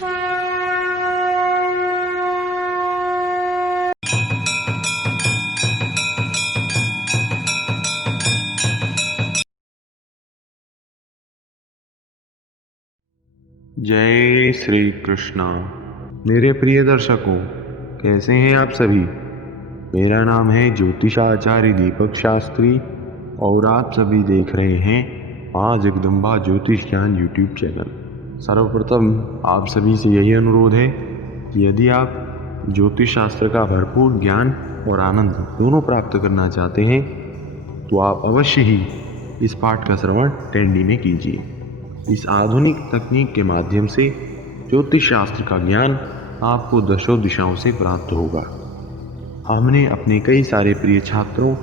जय श्री कृष्णा। मेरे प्रिय दर्शकों, कैसे हैं आप सभी। मेरा नाम है ज्योतिषाचार्य दीपक शास्त्री और आप सभी देख रहे हैं माँ जगदम्बा ज्योतिष ज्ञान यूट्यूब चैनल। सर्वप्रथम आप सभी से यही अनुरोध है कि यदि आप ज्योतिष शास्त्र का भरपूर ज्ञान और आनंद दोनों प्राप्त करना चाहते हैं तो आप अवश्य ही इस पाठ का श्रवण टेंडी में कीजिए। इस आधुनिक तकनीक के माध्यम से ज्योतिष शास्त्र का ज्ञान आपको दशों दिशाओं से प्राप्त होगा। हमने अपने कई सारे प्रिय छात्रों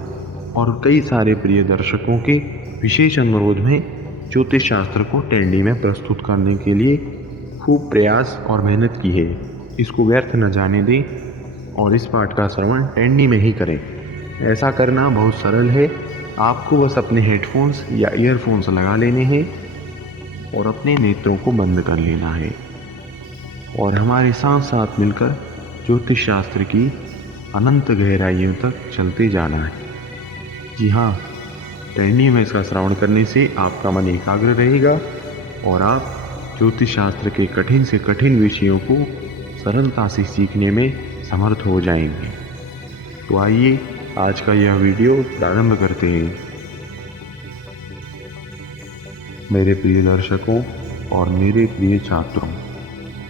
और कई सारे प्रिय दर्शकों के विशेष अनुरोध में ज्योतिष शास्त्र को टेंडी में प्रस्तुत करने के लिए खूब प्रयास और मेहनत की है। इसको व्यर्थ न जाने दें और इस पाठ का श्रवण टेंडी में ही करें। ऐसा करना बहुत सरल है। आपको बस अपने हेडफोन्स या ईयरफोन्स लगा लेने हैं और अपने नेत्रों को बंद कर लेना है और हमारे साथ साथ मिलकर ज्योतिष शास्त्र की अनंत गहराइयों तक चलते जाना है। जी हाँ, टेंडी में इसका श्रवण करने से आपका मन एकाग्र रहेगा और आप ज्योतिष शास्त्र के कठिन से कठिन विषयों को सरलता से सीखने में समर्थ हो जाएंगे। तो आइए आज का यह वीडियो प्रारंभ करते हैं। मेरे प्रिय दर्शकों और मेरे प्रिय छात्रों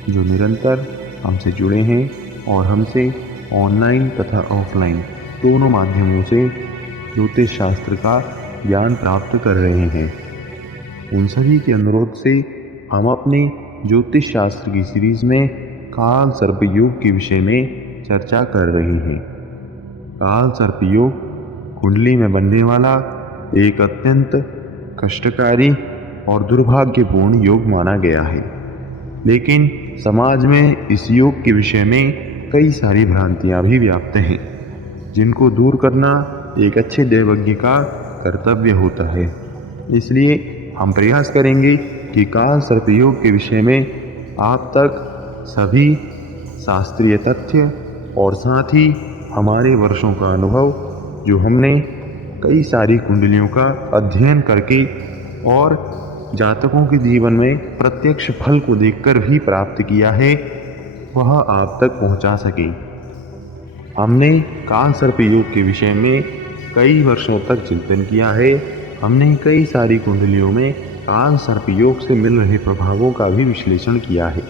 जो निरंतर हमसे जुड़े हैं और हमसे ऑनलाइन तथा ऑफलाइन दोनों माध्यमों से ज्योतिष शास्त्र का ज्ञान प्राप्त कर रहे हैं, उन सभी के अनुरोध से हम अपने ज्योतिष शास्त्र की सीरीज में काल सर्प योग के विषय में चर्चा कर रहे हैं। काल सर्प योग कुंडली में बनने वाला एक अत्यंत कष्टकारी और दुर्भाग्यपूर्ण योग माना गया है, लेकिन समाज में इस योग के विषय में कई सारी भ्रांतियां भी व्याप्त हैं, जिनको दूर करना एक अच्छे दैवज्ञ का कर्तव्य होता है। इसलिए हम प्रयास करेंगे कि काल सर्प योग के विषय में आप तक सभी शास्त्रीय तथ्य और साथ ही हमारे वर्षों का अनुभव जो हमने कई सारी कुंडलियों का अध्ययन करके और जातकों के जीवन में प्रत्यक्ष फल को देखकर भी प्राप्त किया है, वह आप तक पहुंचा सके। हमने काल सर्प योग के विषय में कई वर्षों तक चिंतन किया है। हमने कई सारी कुंडलियों में काल सर्प योग से मिल रहे प्रभावों का भी विश्लेषण किया है।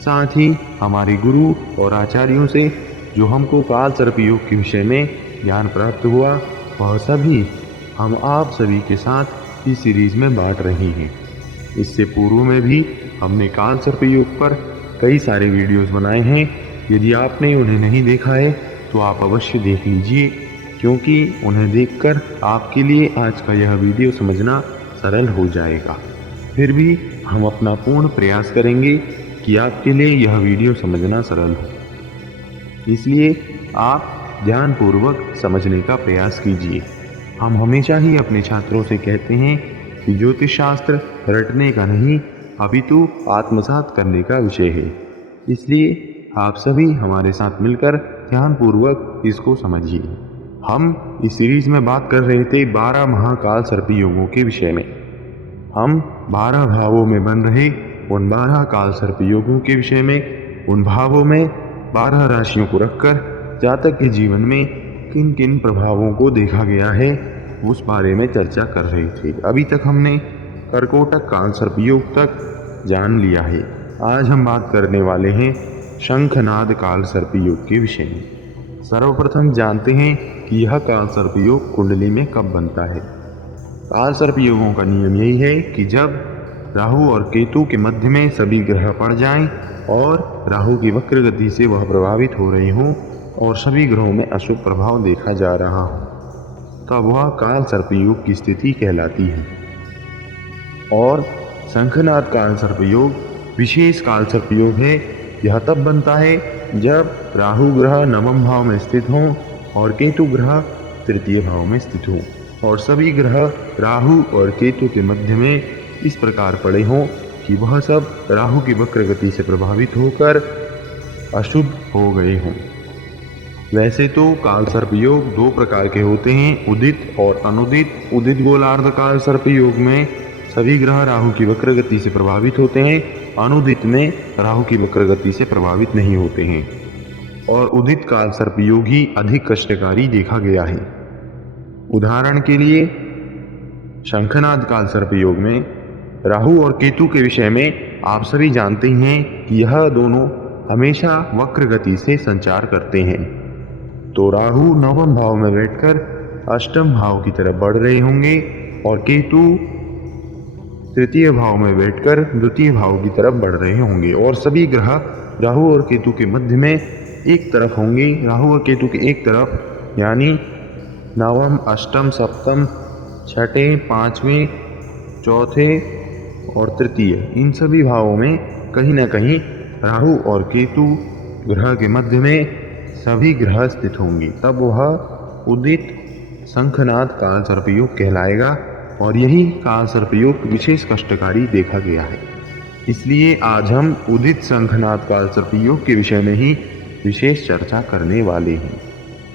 साथ ही हमारे गुरु और आचार्यों से जो हमको काल सर्प योग के विषय में ज्ञान प्राप्त हुआ, वह सभी हम आप सभी के साथ इस सीरीज में बांट रहे हैं। इससे पूर्व में भी हमने काल सर्प योग पर कई सारे वीडियोस बनाए हैं। यदि आपने उन्हें नहीं देखा है तो आप अवश्य देख लीजिए, क्योंकि उन्हें देखकर आपके लिए आज का यह वीडियो समझना सरल हो जाएगा। फिर भी हम अपना पूर्ण प्रयास करेंगे कि आपके लिए यह वीडियो समझना सरल हो, इसलिए आप ध्यानपूर्वक समझने का प्रयास कीजिए। हम हमेशा ही अपने छात्रों से कहते हैं कि ज्योतिष शास्त्र रटने का नहीं अपितु आत्मसात करने का विषय है। इसलिए आप सभी हमारे साथ मिलकर ध्यानपूर्वक इसको समझिए। हम इस सीरीज में बात कर रहे थे 12 महाकाल सर्प योगों के विषय में। हम 12 भावों में बन रहे उन 12 काल सर्प योगों के विषय में, उन भावों में 12 राशियों को रखकर जातक के जीवन में किन किन प्रभावों को देखा गया है, उस बारे में चर्चा कर रहे थे। अभी तक हमने कर्कोटक काल सर्प योग तक जान लिया है। आज हम बात करने वाले हैं शंखनाद काल सर्प योग के विषय में। सर्वप्रथम जानते हैं कि यह काल सर्प योग कुंडली में कब बनता है। काल सर्प योगों का नियम यही है कि जब राहु और केतु के मध्य में सभी ग्रह पड़ जाएं और राहु की वक्र गति से वह प्रभावित हो रहे हों और सभी ग्रहों में अशुभ प्रभाव देखा जा रहा हो, तब वह काल सर्प योग की स्थिति कहलाती है। और शंखनाद काल सर्प योग विशेष काल सर्प योग है। यह तब बनता है जब राहु ग्रह नवम भाव में स्थित हों और केतु ग्रह तृतीय भाव में स्थित हों और सभी ग्रह राहु और केतु के मध्य में इस प्रकार पड़े हों कि वह सब राहु की वक्र गति से प्रभावित होकर अशुभ हो गए हों। वैसे तो काल सर्प योग दो प्रकार के होते हैं, उदित और अनुदित। उदित गोलार्ध काल सर्प योग में सभी ग्रह राहु की वक्र गति से प्रभावित होते हैं, अनुदित में राहु की वक्र गति से प्रभावित नहीं होते हैं और उदित काल सर्प योग ही अधिक कष्टकारी देखा गया है। उदाहरण के लिए शंखनाद काल सर्प योग में राहु और केतु के विषय में आप सभी जानते हैं कि यह दोनों हमेशा वक्र गति से संचार करते हैं। तो राहु नवम भाव में बैठकर अष्टम भाव की तरफ बढ़ रहे होंगे और केतु तृतीय भाव में बैठकर द्वितीय भाव की तरफ बढ़ रहे होंगे और सभी ग्रह राहु और केतु के मध्य में एक तरफ होंगे। राहु और केतु के एक तरफ यानी नवम, अष्टम, सप्तम, छठे, पांचवें, चौथे और तृतीय, इन सभी भावों में कहीं ना कहीं राहु और केतु ग्रह के मध्य में सभी ग्रह स्थित होंगे। तब वह उदित शंखनाद काल सर्पयोग कहलाएगा और यही काल सर्पयोग विशेष कष्टकारी देखा गया है। इसलिए आज हम उदित शंखनाद काल सर्पयोग के विषय में ही विशेष चर्चा करने वाले हैं।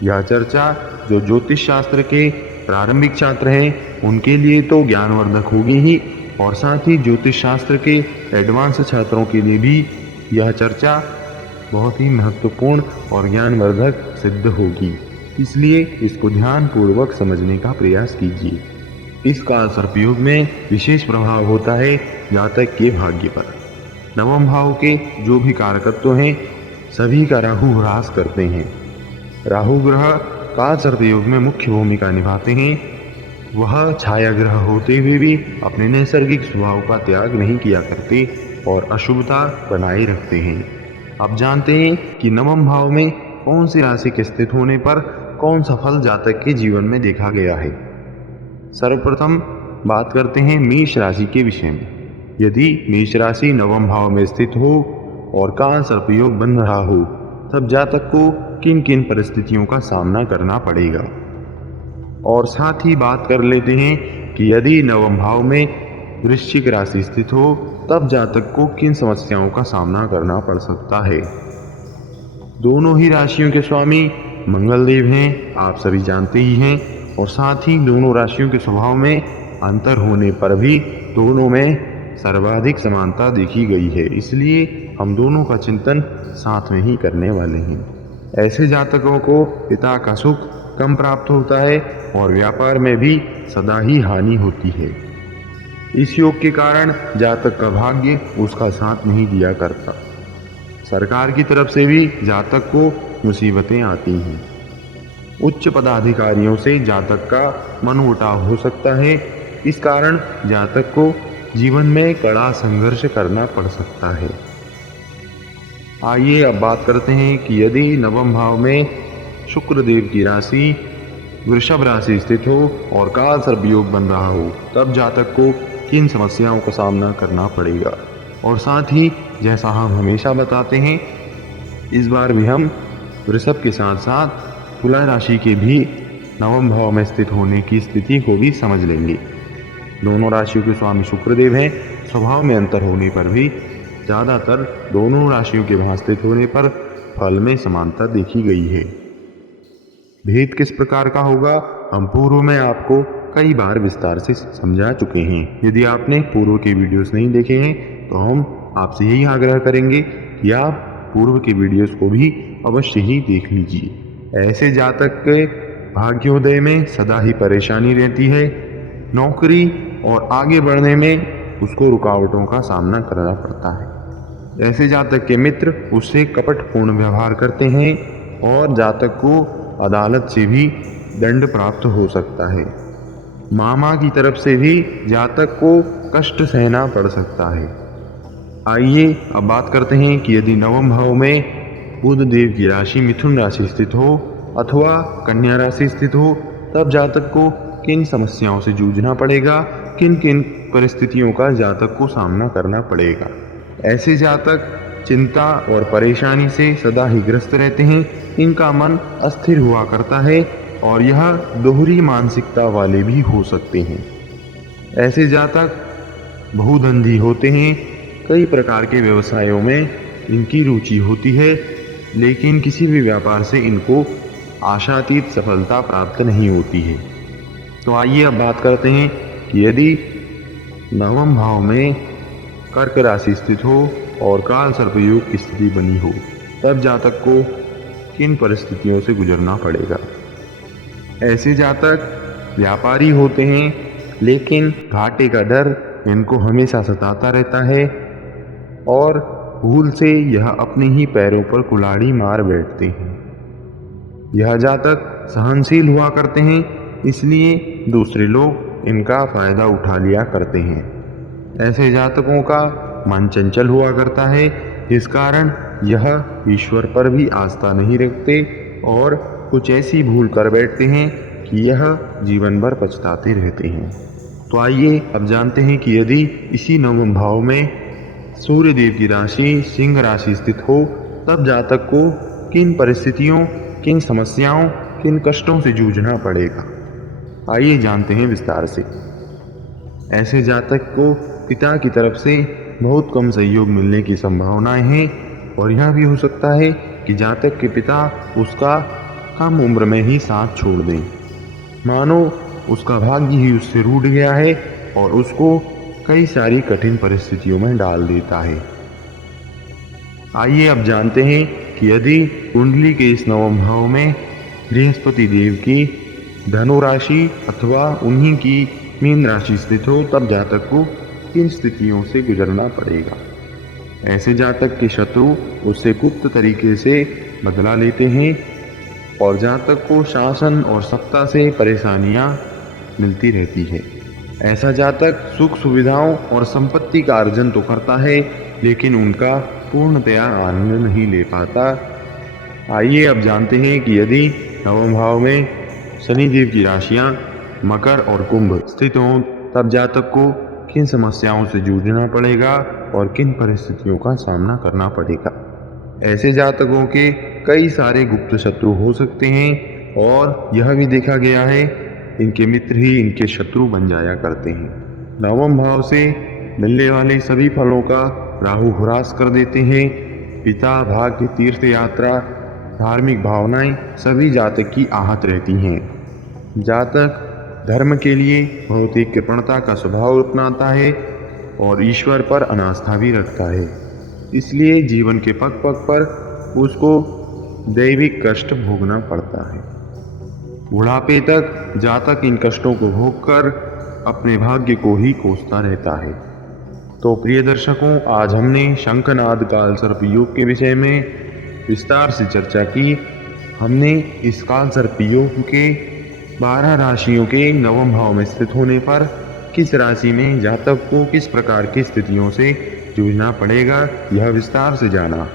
यह चर्चा जो ज्योतिष शास्त्र के प्रारंभिक छात्र हैं उनके लिए तो ज्ञानवर्धक होगी ही और साथ ही ज्योतिष शास्त्र के एडवांस छात्रों के लिए भी यह चर्चा बहुत ही महत्वपूर्ण और ज्ञानवर्धक सिद्ध होगी। इसलिए इसको ध्यानपूर्वक समझने का प्रयास कीजिए। इस काल सर्पयोग में विशेष प्रभाव होता है जातक के भाग्य पर। नवम भाव के जो भी कारकत्व हैं सभी का राहु ह्रास करते हैं। राहु ग्रह काल सर्पयोग में मुख्य भूमिका निभाते हैं। वह छाया ग्रह होते हुए भी अपने नैसर्गिक स्वभाव का त्याग नहीं किया करते और अशुभता बनाए रखते हैं। अब जानते हैं कि नवम भाव में कौन सी राशि के स्थित होने पर कौन सा फल जातक के जीवन में देखा गया है। सर्वप्रथम बात करते हैं मेष राशि के विषय में। यदि मेष राशि नवम भाव में स्थित हो और काल सर्पयोग बन रहा हो तब जातक को किन किन परिस्थितियों का सामना करना पड़ेगा। और साथ ही बात कर लेते हैं कि यदि नवम भाव में वृश्चिक राशि स्थित हो तब जातक को किन समस्याओं का सामना करना पड़ सकता है। दोनों ही राशियों के स्वामी मंगल देव हैं, आप सभी जानते ही हैं और साथ ही दोनों राशियों के स्वभाव में अंतर होने पर भी दोनों में सर्वाधिक समानता देखी गई है। इसलिए हम दोनों का चिंतन साथ में ही करने वाले हैं। ऐसे जातकों को पिता का सुख कम प्राप्त होता है और व्यापार में भी सदा ही हानि होती है। इस योग के कारण जातक का भाग्य उसका साथ नहीं दिया करता। सरकार की तरफ से भी जातक को मुसीबतें आती हैं। उच्च पदाधिकारियों से जातक का मनमुटाव हो सकता है। इस कारण जातक को जीवन में कड़ा संघर्ष करना पड़ सकता है। आइए अब बात करते हैं कि यदि नवम भाव में शुक्र देव की राशि वृषभ राशि स्थित हो और काल सर्पयोग बन रहा हो तब जातक को किन समस्याओं का सामना करना पड़ेगा। और साथ ही जैसा हम हमेशा बताते हैं इस बार भी हम वृषभ के साथ साथ तुला राशि के भी नवम भाव में स्थित होने की स्थिति को भी समझ लेंगे। दोनों राशियों के स्वामी शुक्रदेव हैं। स्वभाव में अंतर होने पर भी ज़्यादातर दोनों राशियों के वहाँ स्थित होने पर फल में समानता देखी गई है। भेद किस प्रकार का होगा हम पूर्व में आपको कई बार विस्तार से समझा चुके हैं। यदि आपने पूर्व के वीडियोस नहीं देखे हैं तो हम आपसे यही आग्रह करेंगे कि आप पूर्व के वीडियोस को भी अवश्य ही देख लीजिए। ऐसे जातक के भाग्योदय में सदा ही परेशानी रहती है। नौकरी और आगे बढ़ने में उसको रुकावटों का सामना करना पड़ता है। ऐसे जातक के मित्र उससे कपटपूर्ण व्यवहार करते हैं और जातक को अदालत से भी दंड प्राप्त हो सकता है। मामा की तरफ से भी जातक को कष्ट सहना पड़ सकता है। आइए अब बात करते हैं कि यदि नवम भाव में बुध देव की राशि मिथुन राशि स्थित हो अथवा कन्या राशि स्थित हो तब जातक को किन समस्याओं से जूझना पड़ेगा, किन किन परिस्थितियों का जातक को सामना करना पड़ेगा। ऐसे जातक चिंता और परेशानी से सदा ही ग्रस्त रहते हैं। इनका मन अस्थिर हुआ करता है और यह दोहरी मानसिकता वाले भी हो सकते हैं। ऐसे जातक बहुधंधी होते हैं कई प्रकार के व्यवसायों में इनकी रुचि होती है, लेकिन किसी भी व्यापार से इनको आशातीत सफलता प्राप्त नहीं होती है। तो आइए अब बात करते हैं कि यदि नवम भाव में कर्क राशि स्थित हो और काल सर्प योग की स्थिति बनी हो, तब जातक को किन परिस्थितियों से गुजरना पड़ेगा। ऐसे जातक व्यापारी होते हैं, लेकिन घाटे का डर इनको हमेशा सताता रहता है और भूल से यह अपने ही पैरों पर कुल्हाड़ी मार बैठते हैं। यह जातक सहनशील हुआ करते हैं, इसलिए दूसरे लोग इनका फायदा उठा लिया करते हैं। ऐसे जातकों का मन चंचल हुआ करता है, जिस कारण यह ईश्वर पर भी आस्था नहीं रखते और कुछ ऐसी भूल कर बैठते हैं कि यह जीवन भर पछताते रहते हैं। तो आइए अब जानते हैं कि यदि इसी नवम भाव में सूर्य देव की राशि सिंह राशि स्थित हो, तब जातक को किन परिस्थितियों, किन समस्याओं, किन कष्टों से जूझना पड़ेगा। आइए जानते हैं विस्तार से। ऐसे जातक को पिता की तरफ से बहुत कम सहयोग मिलने की संभावनाएं हैं और यह भी हो सकता है कि जातक के पिता उसका कम उम्र में ही साथ छोड़ दें, मानो उसका भाग्य ही उससे रूठ गया है और उसको कई सारी कठिन परिस्थितियों में डाल देता है। आइए अब जानते हैं कि यदि कुंडली के इस नवम भाव में बृहस्पति देव की धनु राशि अथवा उन्हीं की मीन राशि स्थित हो, तब जातक को किन स्थितियों से गुजरना पड़ेगा। ऐसे जातक के शत्रु उससे गुप्त तरीके से बदला लेते हैं और जातक को शासन और सत्ता से परेशानियां मिलती रहती है। ऐसा जातक सुख सुविधाओं और संपत्ति का अर्जन तो करता है, लेकिन उनका पूर्णतया आनंद नहीं ले पाता। आइए अब जानते हैं कि यदि नवम भाव में शनि देव की राशियां मकर और कुंभ स्थित हों, तब जातक को किन समस्याओं से जूझना पड़ेगा और किन परिस्थितियों का सामना करना पड़ेगा। ऐसे जातकों के कई सारे गुप्त शत्रु हो सकते हैं और यह भी देखा गया है इनके मित्र ही इनके शत्रु बन जाया करते हैं। नवम भाव से मिलने वाले सभी फलों का राहु ह्रास कर देते हैं। पिता, भाग्य, तीर्थ यात्रा, धार्मिक भावनाएं सभी जातक की आहत रहती हैं। जातक धर्म के लिए बहुत ही कृपणता का स्वभाव अपनाता है और ईश्वर पर अनास्था भी रखता है, इसलिए जीवन के पग पग पर उसको दैविक कष्ट भोगना पड़ता है। बुढ़ापे तक जातक इन कष्टों को भोगकर अपने भाग्य को ही कोसता रहता है। तो प्रिय दर्शकों, आज हमने शंखनाद काल सर्प योग के विषय में विस्तार से चर्चा की। हमने इस काल सर्प योग के 12 राशियों के नवम भाव में स्थित होने पर किस राशि में जातक को किस प्रकार की स्थितियों से जूझना पड़ेगा, यह विस्तार से जाना।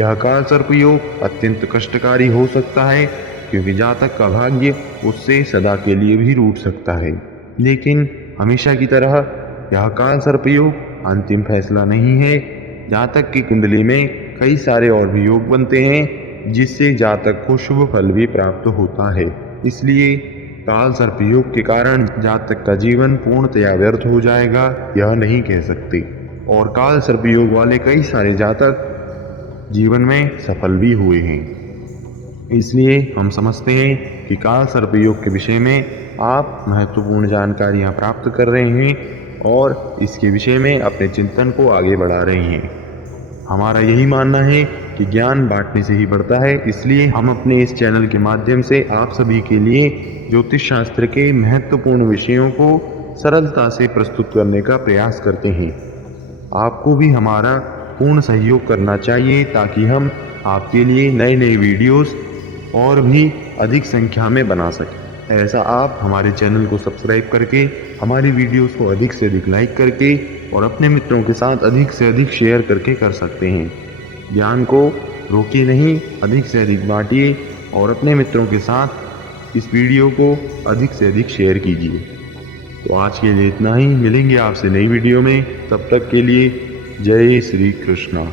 यह काल सर्प योग अत्यंत कष्टकारी हो सकता है, क्योंकि जातक का भाग्य उससे सदा के लिए भी रूठ सकता है। लेकिन हमेशा की तरह यह काल सर्प योग अंतिम फैसला नहीं है। जातक की कुंडली में कई सारे और भी योग बनते हैं, जिससे जातक को शुभ फल भी प्राप्त होता है। इसलिए काल सर्प योग के कारण जातक का जीवन पूर्णतया व्यर्थ हो जाएगा, यह नहीं कह सकते। और काल सर्प योग वाले कई सारे जातक जीवन में सफल भी हुए हैं। इसलिए हम समझते हैं कि काल सर्प योग के विषय में आप महत्वपूर्ण जानकारियां प्राप्त कर रहे हैं और इसके विषय में अपने चिंतन को आगे बढ़ा रहे हैं। हमारा यही मानना है कि ज्ञान बांटने से ही बढ़ता है, इसलिए हम अपने इस चैनल के माध्यम से आप सभी के लिए ज्योतिष शास्त्र के महत्वपूर्ण विषयों को सरलता से प्रस्तुत करने का प्रयास करते हैं। आपको भी हमारा पूर्ण सहयोग करना चाहिए, ताकि हम आपके लिए नए नए वीडियोस और भी अधिक संख्या में बना सकें। ऐसा आप हमारे चैनल को सब्सक्राइब करके, हमारी वीडियोस को अधिक से अधिक लाइक करके और अपने मित्रों के साथ अधिक से अधिक शेयर करके कर सकते हैं। ज्ञान को रोकिए नहीं, अधिक से अधिक बांटिए और अपने मित्रों के साथ इस वीडियो को अधिक से अधिक शेयर कीजिए। तो आज के लिए इतना ही, मिलेंगे आपसे नई वीडियो में। तब तक के लिए जय श्री कृष्णा।